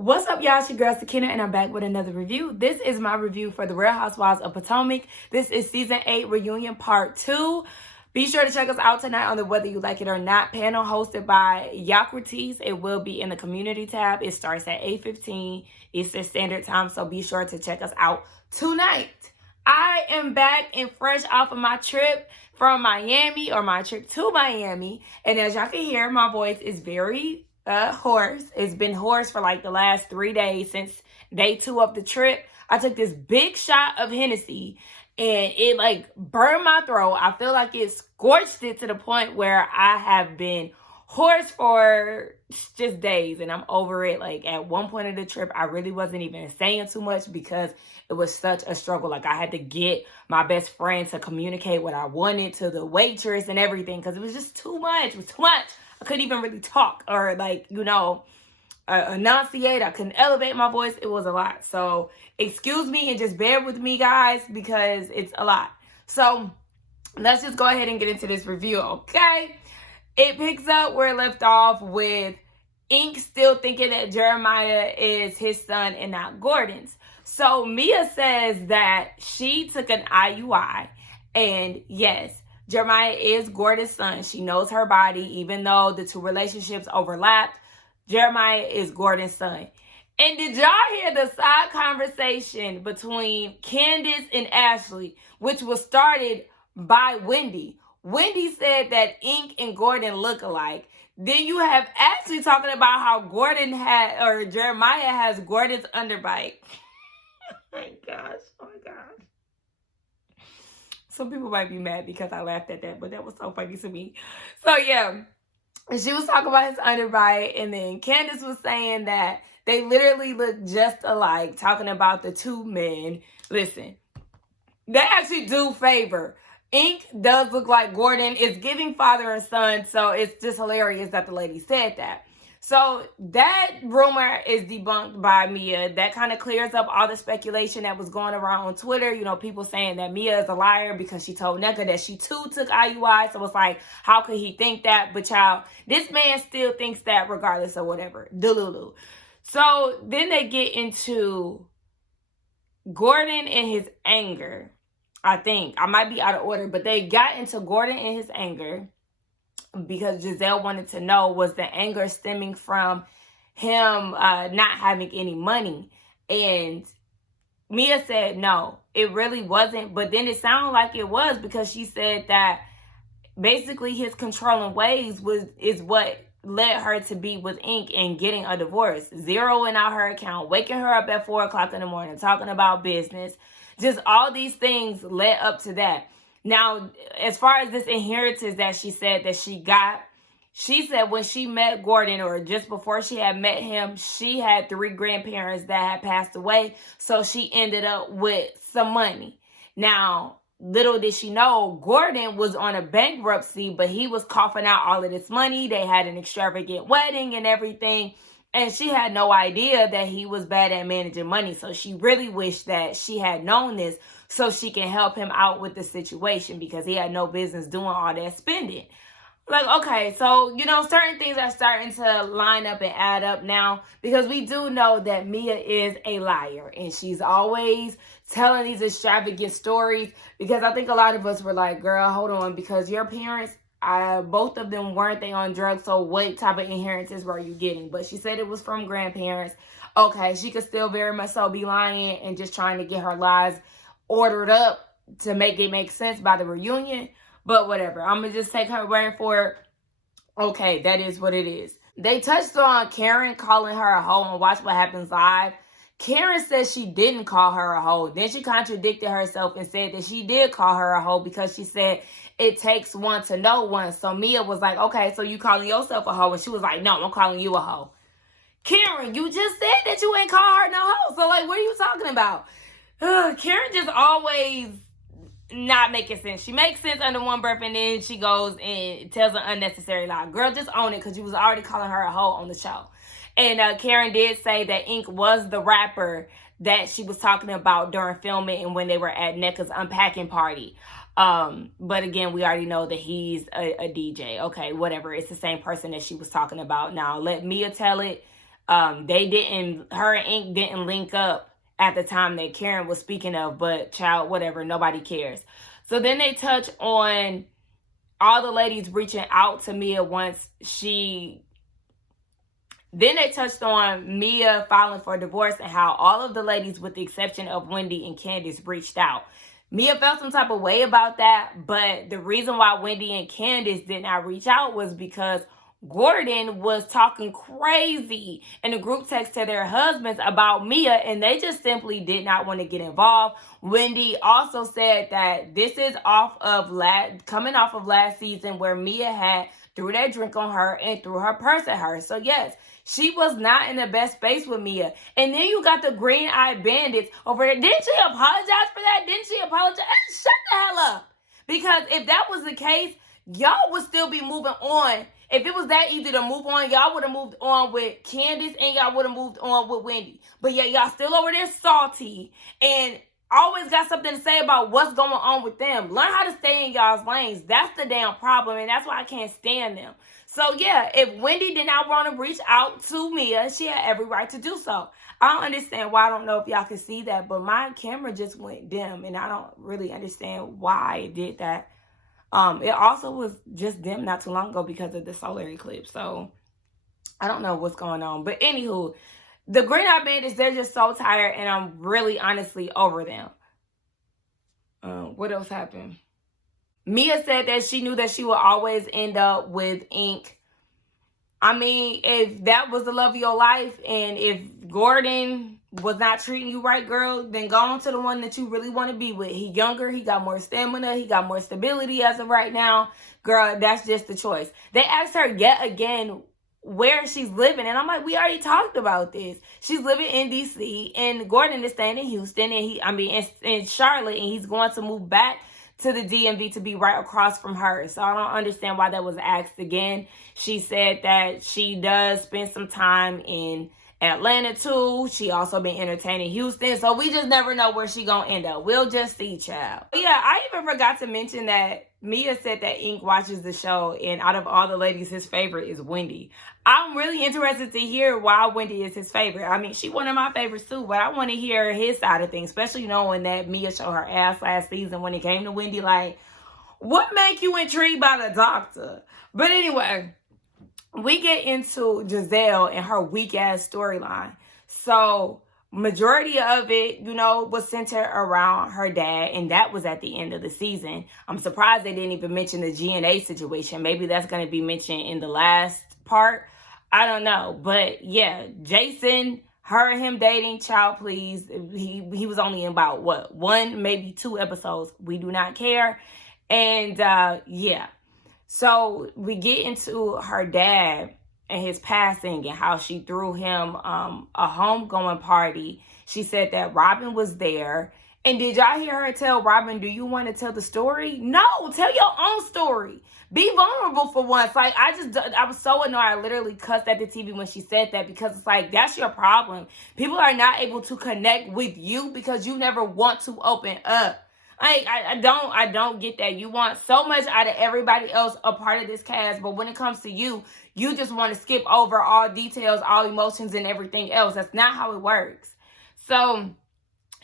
What's up, y'all? It's your girl, Sakina, and I'm back with another review. This is my review for the Real Housewives of Potomac. This is Season 8 Reunion Part 2. Be sure to check us out tonight on the Whether You Like It or Not panel hosted by Socrates. It will be in the community tab. It starts at 8:15 Eastern Standard Time, so be sure to check us out tonight. I am back and fresh off of my trip from Miami, or my trip to Miami. And as y'all can hear, my voice is very hoarse. It's been hoarse for like the last 3 days since day 2 of the trip. I took this big shot of Hennessy and it like burned my throat. I feel like it scorched it to the point where I have been hoarse for just days and I'm over it. Like at one point of the trip, I really wasn't even saying too much because it was such a struggle. Like I had to get my best friend to communicate what I wanted to the waitress and everything because it was just too much. It was too much. I couldn't even really talk or enunciate. I couldn't elevate my voice. It was a lot. So excuse me and just bear with me, guys, because it's a lot. So let's just go ahead and get into this review, okay? It picks up where it left off with Ink still thinking that Jeremiah is his son and not Gordon's. So Mia says that she took an IUI, and yes, Jeremiah is Gordon's son. She knows her body, even though the two relationships overlapped. Jeremiah is Gordon's son. And did y'all hear the side conversation between Candiace and Ashley, which was started by Wendy? Wendy said that Ink and Gordon look alike. Then you have Ashley talking about how Jeremiah has Gordon's underbite. Oh my gosh. Some people might be mad because I laughed at that, but that was so funny to me. So yeah, she was talking about his underbite, and then Candiace was saying that they literally look just alike, talking about the two men. Listen, they actually do favor. Ink does look like Gordon. It's giving father and son, so it's just hilarious that the lady said that. So that rumor is debunked by Mia. That kind of clears up all the speculation that was going around on Twitter. You know, people saying that Mia is a liar because she told Nneka that she too took IUI. So it's like, how could he think that? But y'all, this man still thinks that regardless of whatever. Delulu. So then they get into Gordon and his anger. I think I might be out of order, but they got into Gordon and his anger because Gizelle wanted to know, was the anger stemming from him not having any money? And Mia said no, it really wasn't. But then it sounded like it was, because she said that basically his controlling ways is what led her to be with Ink and getting a divorce, zeroing out her account, waking her up at 4 o'clock in the morning, talking about business. Just all these things led up to that. Now, as far as this inheritance that she said that she got, she said when she met Gordon, or just before she had met him, she had 3 grandparents that had passed away. So she ended up with some money. Now, little did she know, Gordon was on a bankruptcy, but he was coughing out all of this money. They had an extravagant wedding and everything. And she had no idea that he was bad at managing money. So she really wished that she had known this so she can help him out with the situation, because he had no business doing all that spending. Like, okay, so, you know, certain things are starting to line up and add up now, because we do know that Mia is a liar and she's always telling these extravagant stories, because I think a lot of us were like, girl, hold on, because your parents, both of them, weren't they on drugs? So what type of inheritance were you getting? But she said it was from grandparents. Okay, she could still very much so be lying and just trying to get her lies ordered up to make it make sense by the reunion. But whatever, I'm gonna just take her word for it. Okay, that is what it is. They touched on Karen calling her a hoe on Watch What Happens Live. Karen says she didn't call her a hoe. Then she contradicted herself and said that she did call her a hoe, because she said it takes one to know one. So Mia was like, okay, so you calling yourself a hoe? And she was like, no, I'm calling you a hoe. Karen, you just said that you ain't call her no hoe. So like, what are you talking about? Karen just always not making sense. She makes sense under one breath and then she goes and tells an unnecessary lie. Girl, just own it, because you was already calling her a hoe on the show. And Karen did say that Ink was the rapper that she was talking about during filming and when they were at Nneka's unpacking party. But again, we already know that he's a DJ. Okay, whatever. It's the same person that she was talking about. Now, let Mia tell it. Her and Ink didn't link up at the time that Karen was speaking of, but child, whatever, nobody cares. So then they touch on all the ladies reaching out to Mia then they touched on Mia filing for divorce and how all of the ladies, with the exception of Wendy and Candiace, reached out. Mia felt some type of way about that, but the reason why Wendy and Candiace did not reach out was because Gordon was talking crazy in a group text to their husbands about Mia, and they just simply did not want to get involved. Wendy also said that this is coming off of last season where Mia had threw that drink on her and threw her purse at her. So yes, she was not in the best space with Mia. And then you got the green-eyed bandits over there. Didn't she apologize for that? Didn't she apologize? Shut the hell up. Because if that was the case, y'all would still be moving on. If it was that easy to move on, y'all would have moved on with Candiace and y'all would have moved on with Wendy. But yeah, y'all still over there salty and always got something to say about what's going on with them. Learn how to stay in y'all's lanes. That's the damn problem, and that's why I can't stand them. So yeah, if Wendy did not want to reach out to Mia, she had every right to do so. I don't understand why. I don't know if y'all can see that, but my camera just went dim, and I don't really understand why it did that. It also was just dim not too long ago because of the solar eclipse. So I don't know what's going on. But anywho, the green-eyed bandits, they're just so tired, and I'm really honestly over them. What else happened? Mia said that she knew that she would always end up with Ink. I mean, if that was the love of your life, and if Gordon was not treating you right, girl, then go on to the one that you really want to be with. He younger, he got more stamina, he got more stability as of right now. Girl, that's just the choice. They asked her yet again where she's living, and I'm like, we already talked about this. She's living in DC, and Gordon is staying in Houston, and in Charlotte, and he's going to move back to the DMV to be right across from her. So I don't understand why that was asked again. She said that she does spend some time in Atlanta too. She also been entertaining Houston. So we just never know where she gonna end up. We'll just see, child. But yeah, I even forgot to mention that Mia said that Ink watches the show, and out of all the ladies, his favorite is Wendy. I'm really interested to hear why Wendy is his favorite. I mean, she one of my favorites too, but I want to hear his side of things, especially knowing that Mia showed her ass last season when it came to Wendy. Like, what make you intrigued by the doctor? But anyway, we get into Gizelle and her weak-ass storyline. So majority of it, was centered around her dad, and that was at the end of the season. I'm surprised they didn't even mention the G&A situation. Maybe that's going to be mentioned in the last part. I don't know. But yeah, Jason, her and him dating, child, please. He was only in about, one, maybe 2 episodes. We do not care. And yeah. So we get into her dad and his passing and how she threw him a homegoing party. She said that Robyn was there. And did y'all hear her tell Robyn, do you want to tell the story? No, tell your own story. Be vulnerable for once. Like, I was so annoyed. I literally cussed at the TV when she said that, because it's like, that's your problem. People are not able to connect with you because you never want to open up. I don't get that. You want so much out of everybody else a part of this cast, but when it comes to you, you just want to skip over all details, all emotions, and everything else. That's not how it works. So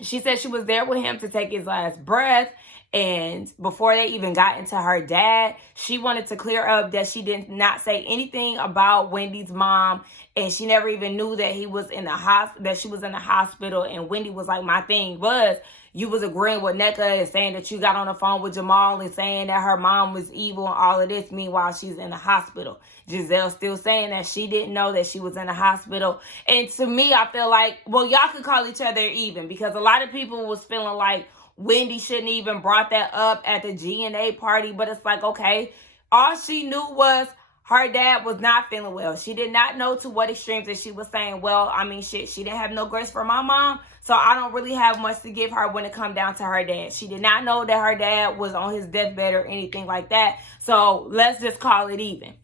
she said she was there with him to take his last breath, and before they even got into her dad, she wanted to clear up that she did not say anything about Wendy's mom, and she never even knew that she was in the hospital. And Wendy was like, my thing was, you was agreeing with Nneka and saying that you got on the phone with Jamal and saying that her mom was evil and all of this. Meanwhile, she's in the hospital. Gizelle still saying that she didn't know that she was in the hospital. And to me, I feel like, well, y'all could call each other even, because a lot of people was feeling like Wendy shouldn't even brought that up at the G&A party. But it's like, okay, all she knew was her dad was not feeling well. She did not know to what extremes that she was saying, well, I mean, shit, she didn't have no grace for my mom, so I don't really have much to give her when it comes down to her dad. She did not know that her dad was on his deathbed or anything like that. So let's just call it even.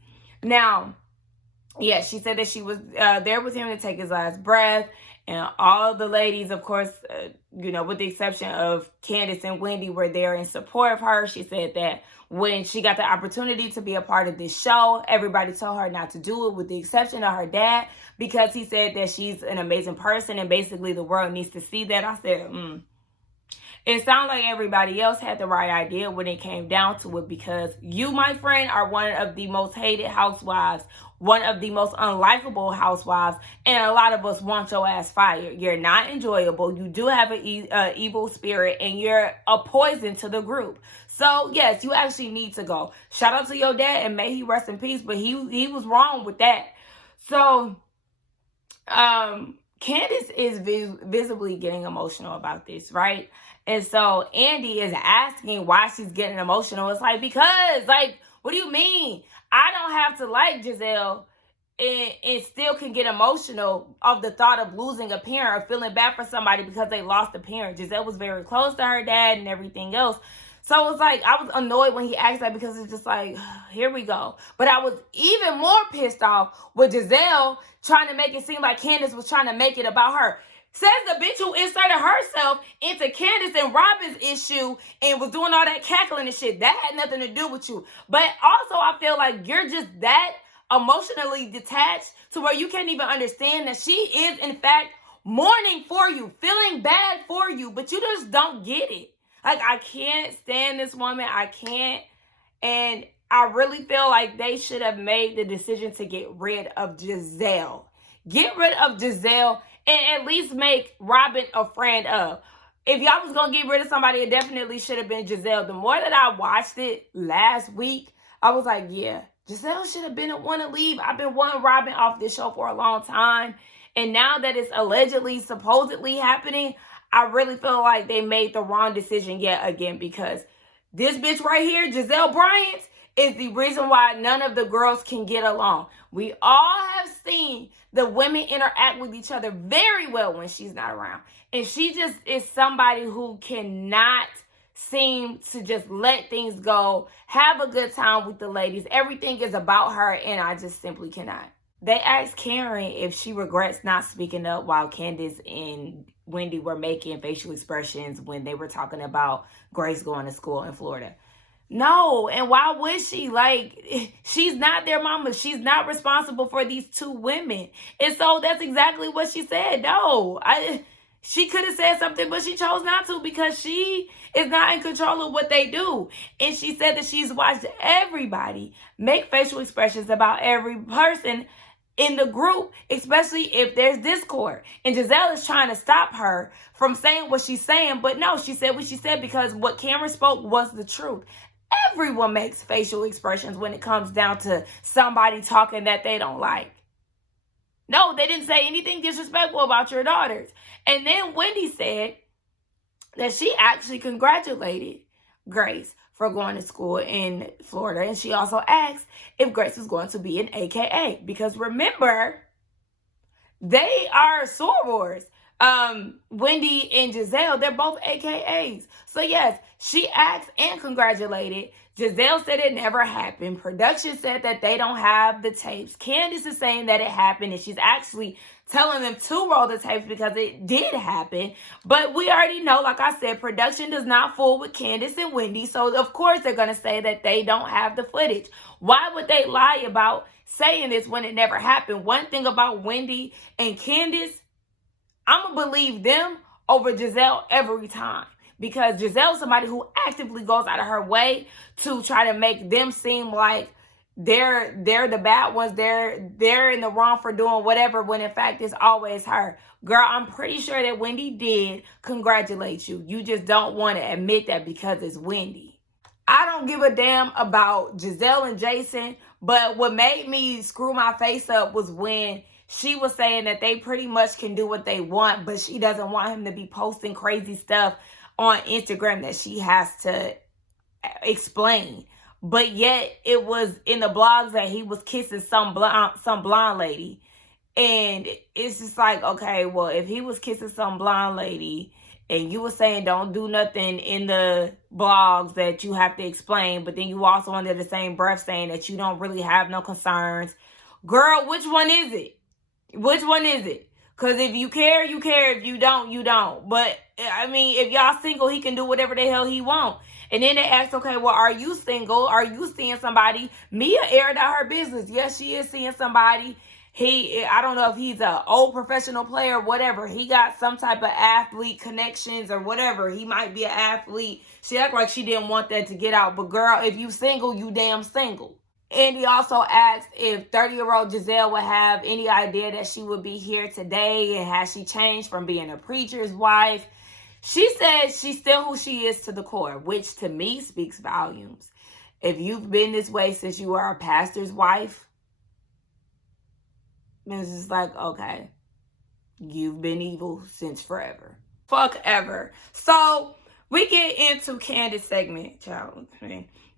Now, yeah, she said that she was there with him to take his last breath. And all the ladies, of course, with the exception of Candiace and Wendy, were there in support of her. She said that when she got the opportunity to be a part of this show, everybody told her not to do it, with the exception of her dad, because he said that she's an amazing person and basically the world needs to see that. I said, It sounded like everybody else had the right idea when it came down to it, because you, my friend, are one of the most hated housewives, one of the most unlikable housewives, and a lot of us want your ass fired. You're not enjoyable. You do have an evil spirit, and you're a poison to the group. So, yes, you actually need to go. Shout out to your dad, and may he rest in peace, but he was wrong with that. So, Candiace is visibly getting emotional about this, right? And so Andy is asking why she's getting emotional. It's like, because, like, what do you mean? I don't have to like Gizelle and still can get emotional of the thought of losing a parent or feeling bad for somebody because they lost a parent. Gizelle was very close to her dad and everything else. So it's like, I was annoyed when he asked that, because it's just like, here we go. But I was even more pissed off with Gizelle trying to make it seem like Candiace was trying to make it about her. Says the bitch who inserted herself into Candiace and Robyn's issue and was doing all that cackling and shit. That had nothing to do with you. But also, I feel like you're just that emotionally detached to where you can't even understand that she is, in fact, mourning for you, feeling bad for you, but you just don't get it. Like, I can't stand this woman. I can't. And I really feel like they should have made the decision to get rid of Gizelle. Get rid of Gizelle and at least make Robyn a friend of. If y'all was going to get rid of somebody, it definitely should have been Gizelle. The more that I watched it last week, I was like, yeah, Gizelle should have been the one to leave. I've been wanting Robyn off this show for a long time. And now that it's allegedly, supposedly happening, I really feel like they made the wrong decision yet again, because this bitch right here, Gizelle Bryant, is the reason why none of the girls can get along. We all have seen the women interact with each other very well when she's not around. And she just is somebody who cannot seem to just let things go, have a good time with the ladies. Everything is about her, and I just simply cannot. They asked Karen if she regrets not speaking up while Candiace and Wendy were making facial expressions when they were talking about Grace going to school in Florida. No, and why would she? Like, she's not their mama. She's not responsible for these two women. And so that's exactly what she said. No, she could have said something, but she chose not to, because she is not in control of what they do. And she said that she's watched everybody make facial expressions about every person in the group, especially if there's discord. And Gizelle is trying to stop her from saying what she's saying. But no, she said what she said because what Cameron spoke was the truth. Everyone makes facial expressions when it comes down to somebody talking that they don't like. No, they didn't say anything disrespectful about your daughters. And then Wendy said that she actually congratulated Grace for going to school in Florida. And she also asked if Grace was going to be an AKA. Because remember, they are sorors. Wendy and Gizelle, they're both AKAs. So yes, she asked and congratulated. Gizelle said it never happened. Production said that they don't have the tapes. Candiace is saying that it happened, and she's actually telling them to roll the tapes because it did happen. But we already know, like I said, production does not fool with Candiace and Wendy. So of course they're going to say that they don't have the footage. Why would they lie about saying this when it never happened? One thing about Wendy and Candiace, I'm going to believe them over Gizelle every time. Because Gizelle is somebody who actively goes out of her way to try to make them seem like they're the bad ones. They're in the wrong for doing whatever, when in fact it's always her. Girl, I'm pretty sure that Wendy did congratulate you. You just don't want to admit that because it's Wendy. I don't give a damn about Gizelle and Jason, but what made me screw my face up was when she was saying that they pretty much can do what they want, but she doesn't want him to be posting crazy stuff on Instagram that she has to explain. But yet it was in the blogs that he was kissing some blonde lady. And it's just like, okay, well, if he was kissing some blonde lady and you were saying don't do nothing in the blogs that you have to explain, but then you also under the same breath saying that you don't really have no concerns Girl, which one is it? Which one is it? Because if you care, you care. If you don't, you don't. But, I mean, if y'all single, he can do whatever the hell he want. And then they ask, okay, well, are you single? Are you seeing somebody? Mia aired out her business. Yes, she is seeing somebody. I don't know if he's an old professional player or whatever. He got some type of athlete connections or whatever. He might be an athlete. She act like she didn't want that to get out. But, girl, if you single, you damn single. And he also asked if 30-year-old Gizelle would have any idea that she would be here today, and has she changed from being a preacher's wife. She said she's still who she is to the core, which to me speaks volumes. If you've been this way since you were a pastor's wife, it's just like, okay, you've been evil since forever. Fuck ever. So we get into Candiace segment, child.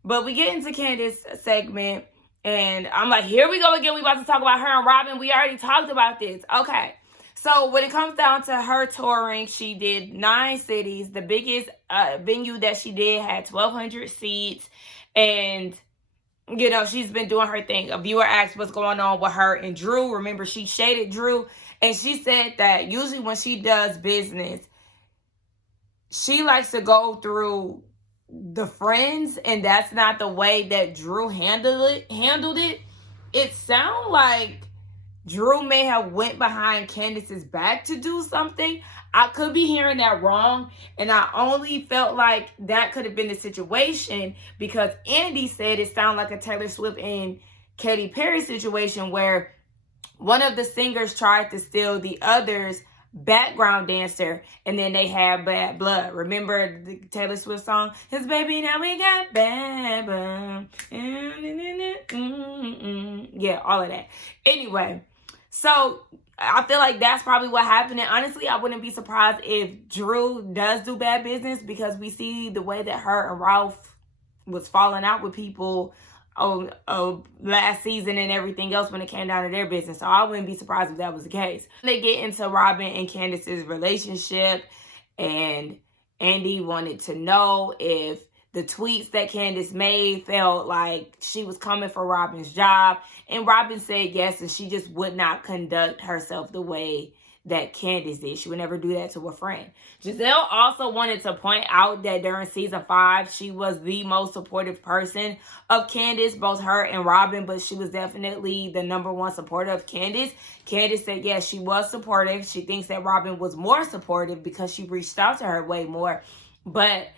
But we get into Candiace segment, and I'm like, here we go again. We about to talk about her and Robyn. We already talked about this. Okay. So when it comes down to her touring, she did 9 cities. The biggest venue that she did had 1,200 seats. And, you know, she's been doing her thing. A viewer asked what's going on with her and Drew. Remember, she shaded Drew. And she said that usually when she does business, she likes to go through the friends, and that's not the way that Drew handled it. It sounded like Drew may have went behind Candiace's back to do something. I could be hearing that wrong, and I only felt like that could have been the situation because Andy said it sounded like a Taylor Swift and Katy Perry situation where one of the singers tried to steal the other's background dancer, and then they had bad blood. Remember the Taylor Swift song, "His baby now we got bad blood." Yeah, all of that. Anyway, so I feel like that's probably what happened. And honestly, I wouldn't be surprised if Drew does do bad business, because we see the way that her and Ralph was falling out with people last season and everything else when it came down to their business. So I wouldn't be surprised if that was the case. They get into Robyn and Candiace's relationship, and Andy wanted to know if the tweets that Candiace made felt like she was coming for Robyn's job. And Robyn said yes, and she just would not conduct herself the way that Candiace did. She would never do that to a friend. Gizelle also wanted to point out that during season 5, she was the most supportive person of Candiace, both her and Robyn, but she was definitely the #1 supporter of Candiace. Candiace said, yes, she was supportive. She thinks that Robyn was more supportive because she reached out to her way more. But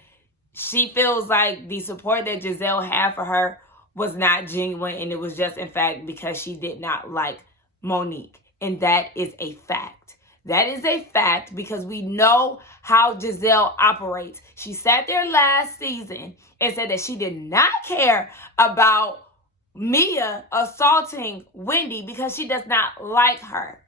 she feels like the support that Gizelle had for her was not genuine, and it was just, in fact, because she did not like Monique. And that is a fact. That is a fact, because we know how Gizelle operates. She sat there last season and said that she did not care about Mia assaulting Wendy because she does not like her.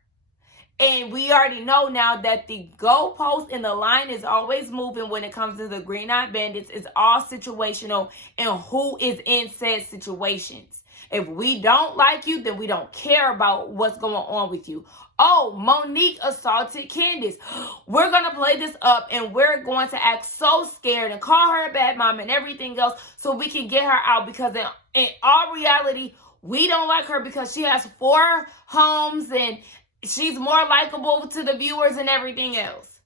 And we already know now that the goalpost and the line is always moving when it comes to the Green Eyed Bandits. It's all situational and who is in said situations. If we don't like you, then we don't care about what's going on with you. Oh, Monique assaulted Candiace. We're going to play this up, and we're going to act so scared and call her a bad mom and everything else so we can get her out, because in all reality, we don't like her because she has 4 homes and she's more likable to the viewers and everything else.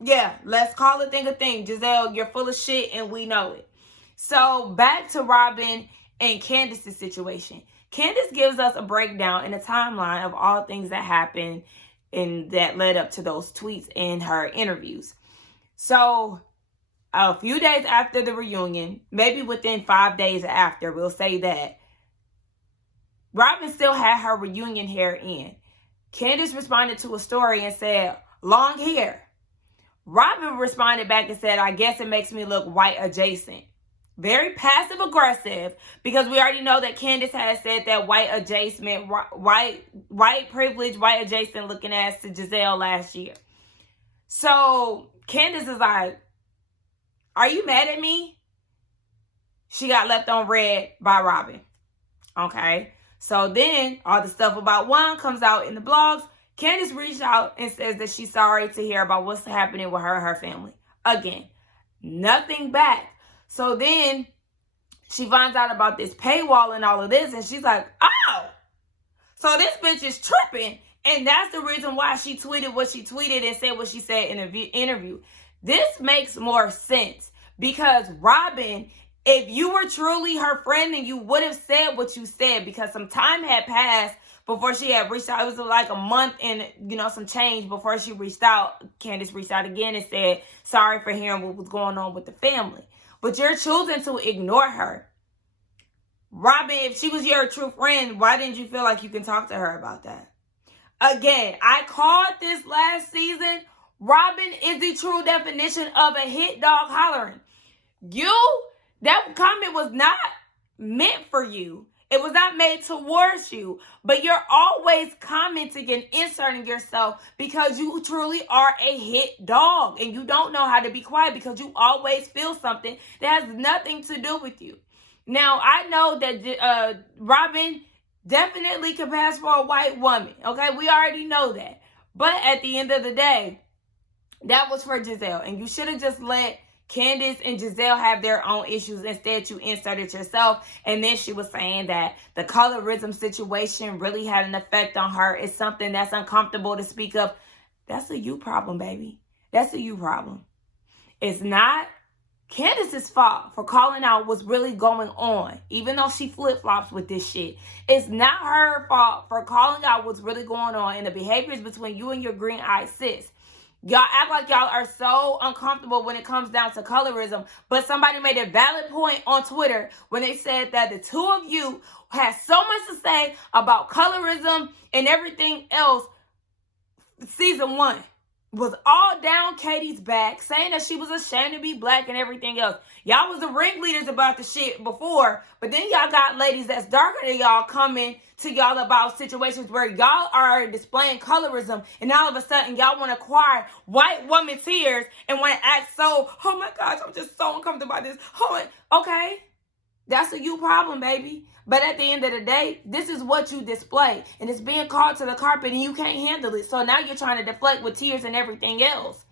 Yeah, let's call a thing a thing. Gizelle, you're full of shit and we know it. So back to Robyn and Candiace's situation. Candiace gives us a breakdown and a timeline of all things that happened and that led up to those tweets in her interviews. So a few days after the reunion, maybe within 5 days after, we'll say that, Robyn still had her reunion hair in. Candiace responded to a story and said, long hair. Robyn responded back and said, I guess it makes me look white adjacent. Very passive aggressive, because we already know that Candiace has said that white adjacent, white privilege, white adjacent looking ass to Gizelle last year. So Candiace is like, are you mad at me? She got left on red by Robyn. Okay. So then all the stuff about Juan comes out in the blogs. Candiace reached out and says that she's sorry to hear about what's happening with her and her family. Again, nothing back. So then she finds out about this paywall and all of this, and she's like, oh, so this bitch is tripping. And that's the reason why she tweeted what she tweeted and said what she said in an interview. This makes more sense because Robyn, if you were truly her friend, then you would have said what you said, because some time had passed before she had reached out. It was like a month and, some change before she reached out. Candiace reached out again and said, sorry for hearing what was going on with the family. But you're choosing to ignore her. Robyn, if she was your true friend, why didn't you feel like you can talk to her about that? Again, I called this last season. Robyn is the true definition of a hit dog hollering. That comment was not meant for you. It was not made towards you. But you're always commenting and inserting yourself because you truly are a hit dog. And you don't know how to be quiet because you always feel something that has nothing to do with you. Now, I know that Robyn definitely can pass for a white woman. Okay, we already know that. But at the end of the day, that was for Gizelle. And you should have just let Candiace and Gizelle have their own issues. Instead, you inserted yourself. And then she was saying that the colorism situation really had an effect on her. It's something that's uncomfortable to speak of. That's a you problem, baby. That's a you problem. It's not Candiace's fault for calling out what's really going on, even though she flip-flops with this shit. It's not her fault for calling out what's really going on in the behaviors between you and your green-eyed sis. Y'all act like y'all are so uncomfortable when it comes down to colorism, but somebody made a valid point on Twitter when they said that the two of you had so much to say about colorism and everything else. Season 1 was all down Katie's back, saying that she was ashamed to be black and everything else. Y'all was the ringleaders about the shit before, but then y'all got ladies that's darker than y'all coming to y'all about situations where y'all are displaying colorism, and all of a sudden y'all want to cry white woman tears and want to act so, oh my gosh, I'm just so uncomfortable by this. Okay, that's a you problem, baby. But at the end of the day, this is what you display. And it's being called to the carpet and you can't handle it. So now you're trying to deflect with tears and everything else.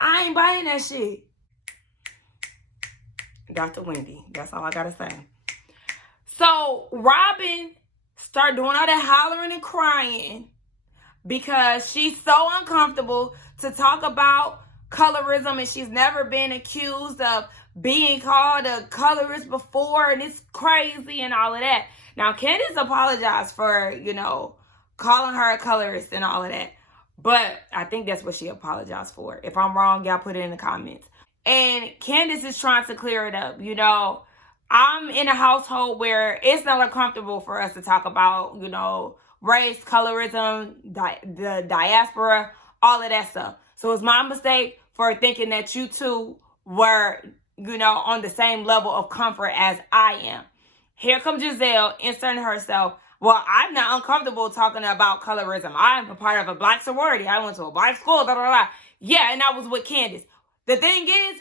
I ain't buying that shit. Dr. Wendy, that's all I got to say. So Robyn started doing all that hollering and crying because she's so uncomfortable to talk about colorism, and she's never been accused of being called a colorist before, and it's crazy and all of that. Now, Candiace apologized for, calling her a colorist and all of that. But I think that's what she apologized for. If I'm wrong, y'all put it in the comments. And Candiace is trying to clear it up. I'm in a household where it's not uncomfortable for us to talk about, race, colorism, the diaspora, all of that stuff. So it's my mistake for thinking that you two were on the same level of comfort as I am. Here comes Gizelle inserting herself. Well, I'm not uncomfortable talking about colorism. I'm a part of a black sorority. I went to a black school, blah, blah, blah. Yeah, and I was with Candiace. The thing is,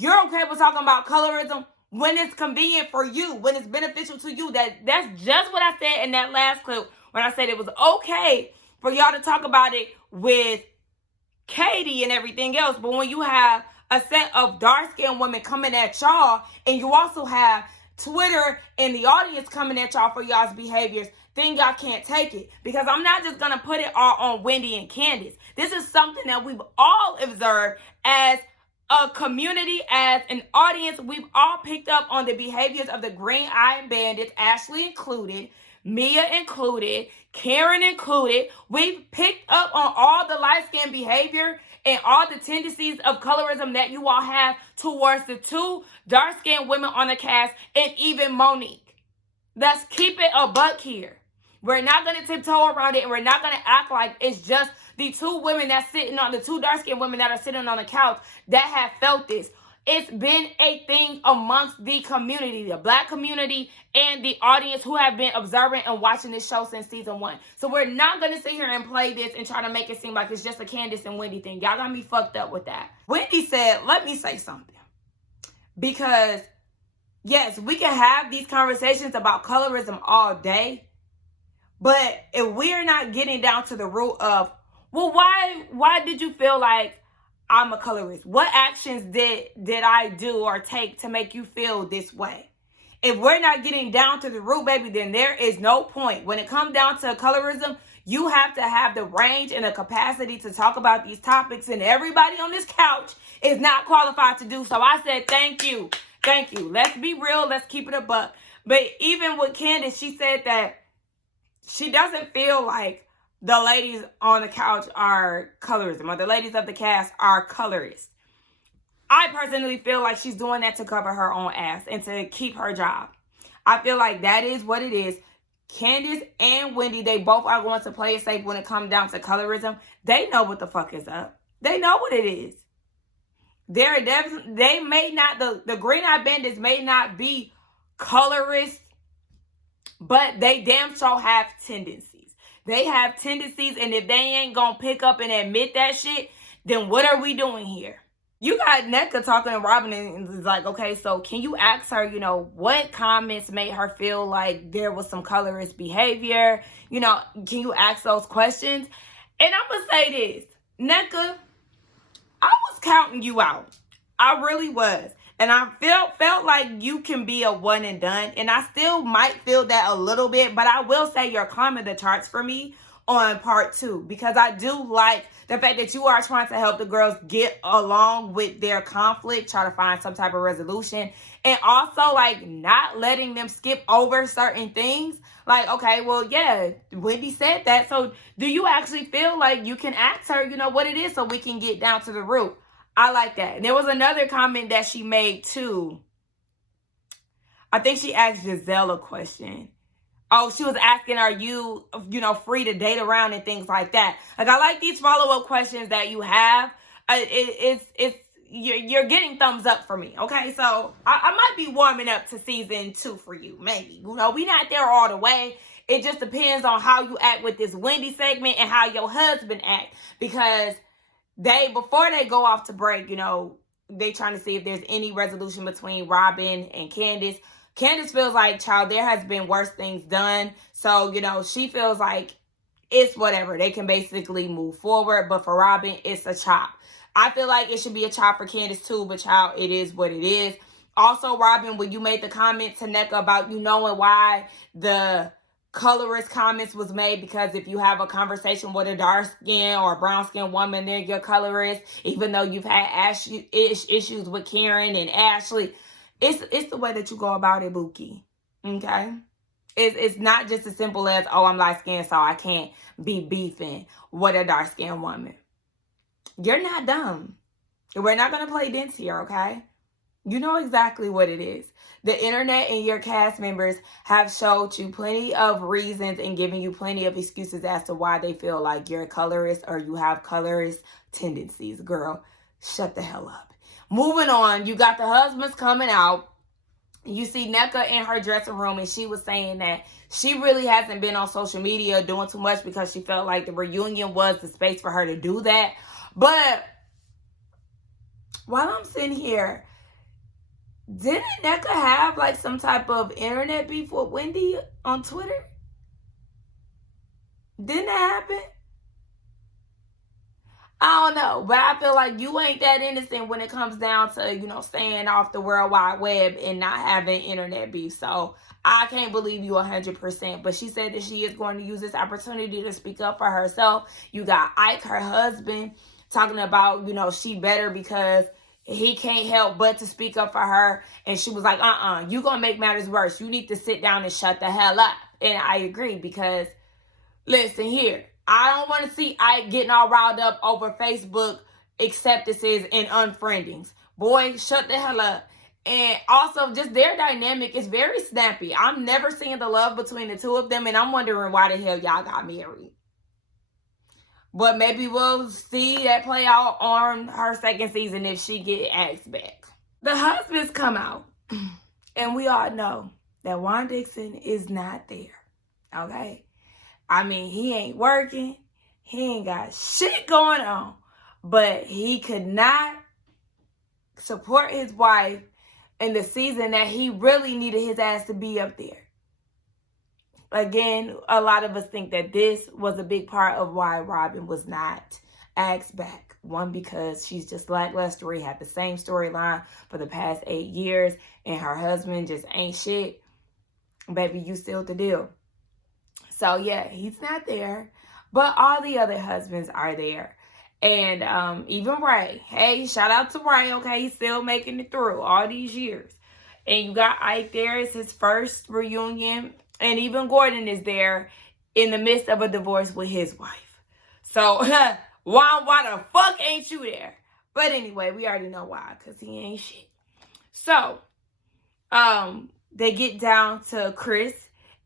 you're okay with talking about colorism when it's convenient for you, when it's beneficial to you. That's just what I said in that last clip when I said it was okay for y'all to talk about it with Katie and everything else. But when you have a set of dark-skinned women coming at y'all, and you also have Twitter and the audience coming at y'all for y'all's behaviors, then y'all can't take it. Because I'm not just going to put it all on Wendy and Candiace. This is something that we've all observed as a community, as an audience. We've all picked up on the behaviors of the green-eyed bandits, Ashley included, Mia included, Karen included. We've picked up on all the light-skinned behavior and all the tendencies of colorism that you all have towards the two dark-skinned women on the cast, and even Monique. Let's keep it a buck here. We're not going to tiptoe around it, and we're not going to act like it's just the two women that's sitting on, the two dark-skinned women that are sitting on the couch that have felt this. It's been a thing amongst the community, the black community, and the audience who have been observing and watching this show since season 1. So we're not going to sit here and play this and try to make it seem like it's just a Candiace and Wendy thing. Y'all got me fucked up with that. Wendy said, let me say something. Because, yes, we can have these conversations about colorism all day. But if we're not getting down to the root of, well, why did you feel like I'm a colorist? What actions did I do or take to make you feel this way? If we're not getting down to the root, baby, then there is no point. When it comes down to colorism, you have to have the range and the capacity to talk about these topics, and everybody on this couch is not qualified to do so. I said, thank you. Thank you. Let's be real. Let's keep it a buck. But even with Candiace, she said that she doesn't feel like the ladies on the couch are colorism, or the ladies of the cast are colorists. I personally feel like she's doing that to cover her own ass and to keep her job. I feel like that is what it is. Candiace and Wendy, they both are going to play it safe when it comes down to colorism. They know what the fuck is up. They know what it is. They may not, the Green Eye Bandits may not be colorists, but they damn sure have tendencies. They have tendencies, and if they ain't gonna pick up and admit that shit, then what are we doing here? You got Nneka talking to Robyn and is like, okay, so can you ask her, what comments made her feel like there was some colorist behavior? Can you ask those questions? And I'm going to say this, Nneka, I was counting you out. I really was. And I felt like you can be a one and done. And I still might feel that a little bit, but I will say you're climbing the charts for me on part 2, because I do like the fact that you are trying to help the girls get along with their conflict, try to find some type of resolution, and also like not letting them skip over certain things. Like, okay, well, yeah, Wendy said that. So do you actually feel like you can ask her, what it is, so we can get down to the root? I like that. And there was another comment that she made too. I think she asked Gizelle a question. Oh, she was asking, are you, free to date around and things like that. Like, I like these follow-up questions that you have. You're getting thumbs up for me, okay? So I might be warming up to season 2 for you, maybe. We not there all the way. It just depends on how you act with this Wendy segment and how your husband act. Because before they go off to break, they trying to see if there's any resolution between Robyn and Candiace. Candiace feels like, child, there has been worse things done. So, she feels like it's whatever. They can basically move forward. But for Robyn, it's a chop. I feel like it should be a chop for Candiace too, but child, it is what it is. Also, Robyn, when you made the comment to Nneka about you knowing why the colorist comments was made, because if you have a conversation with a dark skin or brown skin woman, they're your colorist, even though you've had issues with Karen and Ashley. It's the way that you go about it, Bookie. Okay? It's not just as simple as, oh, I'm light-skinned, so I can't be beefing with a dark-skinned woman. You're not dumb. We're not going to play dance here, okay? You know exactly what it is. The internet and your cast members have showed you plenty of reasons and given you plenty of excuses as to why they feel like you're a colorist or you have colorist tendencies. Girl, shut the hell up. Moving on, you got the husbands coming out. You see Nneka in her dressing room, and she was saying that she really hasn't been on social media doing too much because she felt like the reunion was the space for her to do that. But while I'm sitting here, didn't Nneka have like some type of internet beef with Wendy on Twitter? Didn't that happen? I don't know, but I feel like you ain't that innocent when it comes down to, staying off the World Wide Web and not having internet beef. So I can't believe you 100%. But she said that she is going to use this opportunity to speak up for herself. You got Ike, her husband, talking about, she better because he can't help but to speak up for her. And she was like, you going to make matters worse. You need to sit down and shut the hell up. And I agree because, listen here. I don't want to see Ike getting all riled up over Facebook acceptances and unfriendings. Boy, shut the hell up. And also, just their dynamic is very snappy. I'm never seeing the love between the two of them, and I'm wondering why the hell y'all got married. But maybe we'll see that play out on her second season if she get asked back. The husbands come out, and we all know that Juan Dixon is not there, okay? I mean, he ain't working. He ain't got shit going on. But he could not support his wife in the season that he really needed his ass to be up there. Again, a lot of us think that this was a big part of why Robyn was not acts back. One, because she's just lackluster, had the same storyline for the past 8 years, and her husband just ain't shit. Baby, you sealed the deal. So yeah, he's not there, but all the other husbands are there. And even Ray. Hey, shout out to Ray, okay? He's still making it through all these years. And you got Ike there. It's his first reunion. And even Gordon is there in the midst of a divorce with his wife. So, why the fuck ain't you there? But anyway, we already know why, because he ain't shit. So, they get down to Chris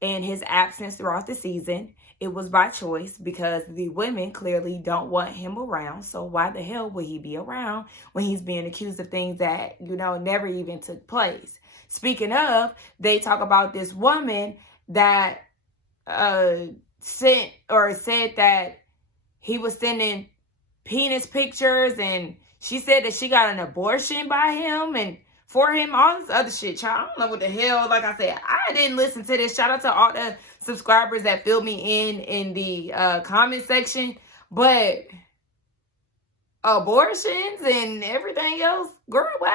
and his absence throughout the season. It was by choice because the women clearly don't want him around. So why the hell would he be around when he's being accused of things that, never even took place? Speaking of, they talk about this woman that said that he was sending penis pictures, and she said that she got an abortion by him and for him, all this other shit, child. I don't know what the hell. Like I said, I didn't listen to this. Shout out to all the subscribers that filled me in the comment section. But abortions and everything else, girl, what?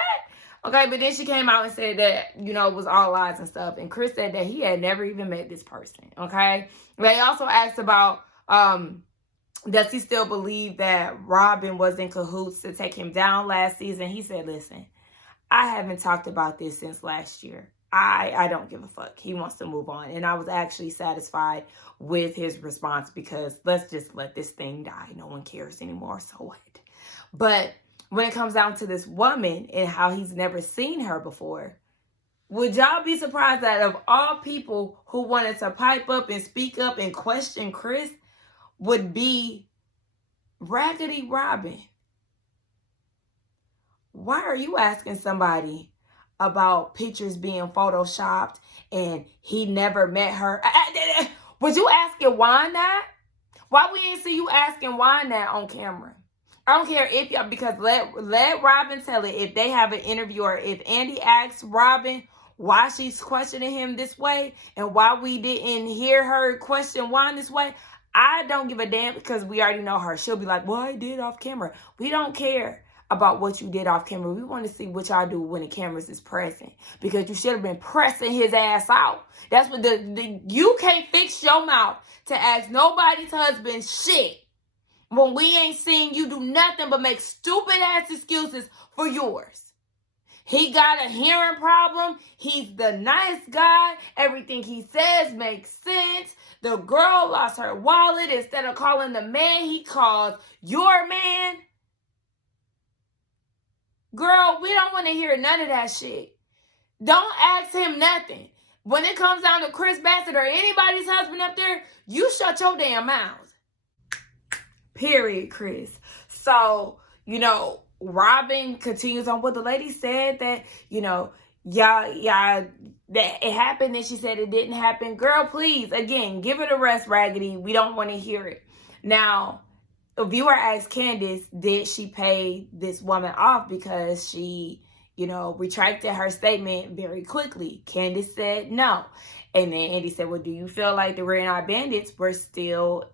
Okay, but then she came out and said that, it was all lies and stuff. And Chris said that he had never even met this person, okay? They also asked about, does he still believe that Robyn was in cahoots to take him down last season? He said, listen, I haven't talked about this since last year. I don't give a fuck. He wants to move on. And I was actually satisfied with his response because let's just let this thing die. No one cares anymore. So what? But when it comes down to this woman and how he's never seen her before, would y'all be surprised that of all people who wanted to pipe up and speak up and question Chris would be Raggedy Robyn? Why are you asking somebody about pictures being photoshopped and he never met her? Was you asking why not? Why we ain't see you asking why not on camera? I don't care if y'all, because let Robyn tell it. If they have an interview or if Andy asks Robyn why she's questioning him this way and why we didn't hear her question why this way, I don't give a damn because we already know her. She'll be like, well, I did off camera. We don't care about what you did off camera. We want to see what y'all do when the cameras is pressing, because you should have been pressing his ass out. That's what you can't fix your mouth to ask nobody's husband shit when we ain't seen you do nothing but make stupid ass excuses for yours. He got a hearing problem. He's the nice guy. Everything he says makes sense. The girl lost her wallet. Instead of calling the man, he calls your man. Girl, we don't want to hear none of that shit. Don't ask him nothing. When it comes down to Chris Bassett or anybody's husband up there, you shut your damn mouth. Period, Chris. So, Robyn continues on what the lady said that, y'all, that it happened and she said it didn't happen. Girl, please, again, give it a rest, Raggedy. We don't want to hear it. Now, a viewer asked Candiace, did she pay this woman off because she, retracted her statement very quickly? Candiace said no. And then Andy said, well, do you feel like the Red Eye Bandits were still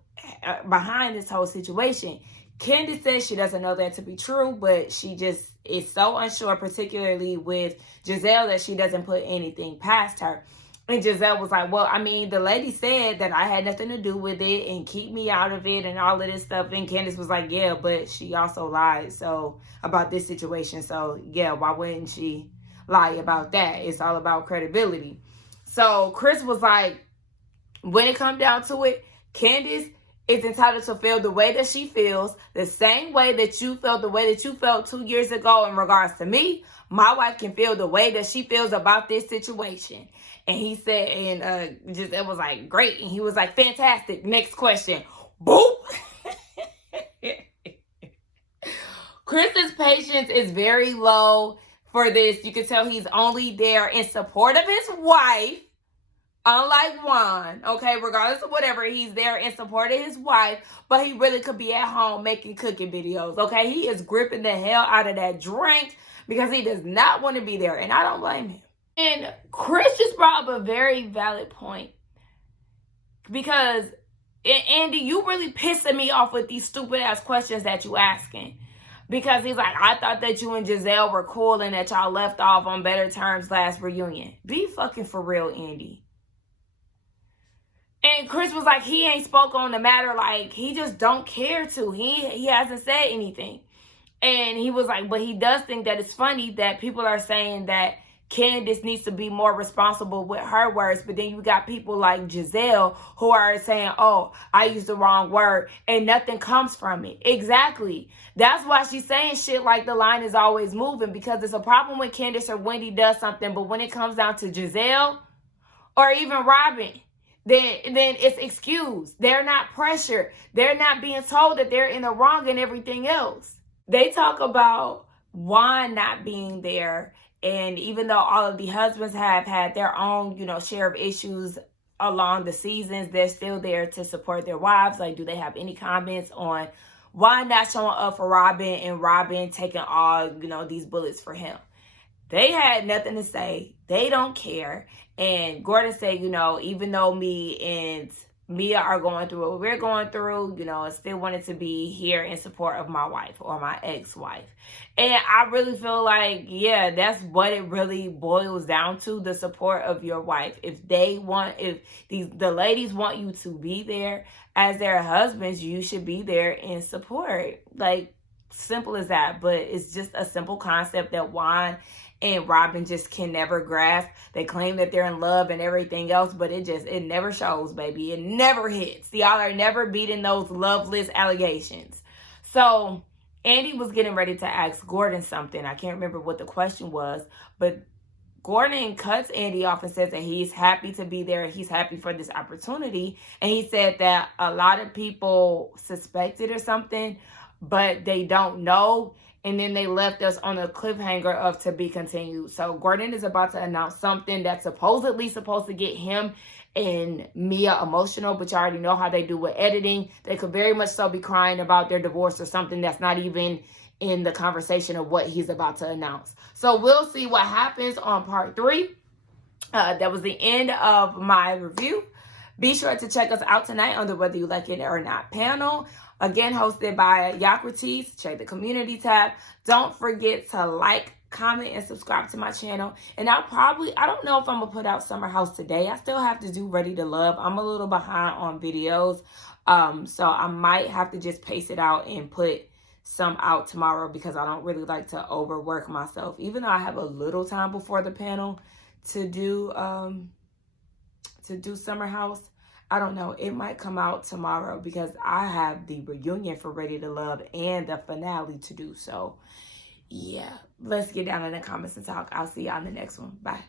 behind this whole situation? Candiace says she doesn't know that to be true, but she just is so unsure, particularly with Gizelle, that she doesn't put anything past her. And Gizelle was like, well, I mean, the lady said that I had nothing to do with it and keep me out of it and all of this stuff. And Candiace was like, yeah, but she also lied about this situation. So, yeah, why wouldn't she lie about that? It's all about credibility. So Chris was like, when it comes down to it, Candiace is entitled to feel the way that she feels, the same way that you felt, the way that you felt 2 years ago in regards to me. My wife can feel the way that she feels about this situation. And he said, and it was like, great. And he was like, fantastic. Next question. Boop. Chris's patience is very low for this. You can tell he's only there in support of his wife. Unlike Juan, okay, regardless of whatever, he's there in support of his wife, but he really could be at home making cooking videos, okay? He is gripping the hell out of that drink because he does not want to be there, and I don't blame him. And Chris just brought up a very valid point, because Andy, you really pissing me off with these stupid ass questions that you asking. Because he's like, I thought that you and Gizelle were cool and that y'all left off on better terms last reunion. Be fucking for real, Andy. And Chris was like, he ain't spoke on the matter. Like, he just don't care to. He hasn't said anything. And he was like, but he does think that it's funny that people are saying that Candiace needs to be more responsible with her words. But then you got people like Gizelle who are saying, oh, I used the wrong word and nothing comes from it. Exactly. That's why she's saying shit like the line is always moving, because it's a problem when Candiace or Wendy does something. But when it comes down to Gizelle or even Robyn, then it's excused. They're not pressured. They're not being told that they're in the wrong and everything else. They talk about Juan not being there. And even though all of the husbands have had their own, share of issues along the seasons, they're still there to support their wives. Like, do they have any comments on Juan not showing up for Robyn and Robyn taking all, these bullets for him? They had nothing to say. They don't care. And Gordon said, even though me and Mia are going through what we're going through, I still wanted to be here in support of my wife or my ex-wife. And I really feel like, yeah, that's what it really boils down to, the support of your wife. If the ladies want you to be there as their husbands, you should be there in support. Like, simple as that. But it's just a simple concept that Juan and Robyn just can never grasp. They claim that they're in love and everything else, but it never shows, baby. It never hits. Y'all are never beating those loveless allegations. So Andy was getting ready to ask Gordon something. I can't remember what the question was, but Gordon cuts Andy off and says that he's happy to be there. He's happy for this opportunity. And he said that a lot of people suspected or something, but they don't know. And then they left us on a cliffhanger of to be continued. So Gordon is about to announce something that's supposedly supposed to get him and Mia emotional, but you already know how they do with editing. They could very much so be crying about their divorce or something that's not even in the conversation of what he's about to announce. So we'll see what happens on part 3. That was the end of my review. Be sure to check us out tonight on the Whether You Like It or Not panel. Again, hosted by Yakratis. Check the community tab. Don't forget to like, comment, and subscribe to my channel. And I don't know if I'm going to put out Summer House today. I still have to do Ready to Love. I'm a little behind on videos. So I might have to just pace it out and put some out tomorrow, because I don't really like to overwork myself. Even though I have a little time before the panel to do Summer House, I don't know. It might come out tomorrow because I have the reunion for Ready to Love and the finale to do. So, yeah. Let's get down in the comments and talk. I'll see y'all in the next one. Bye.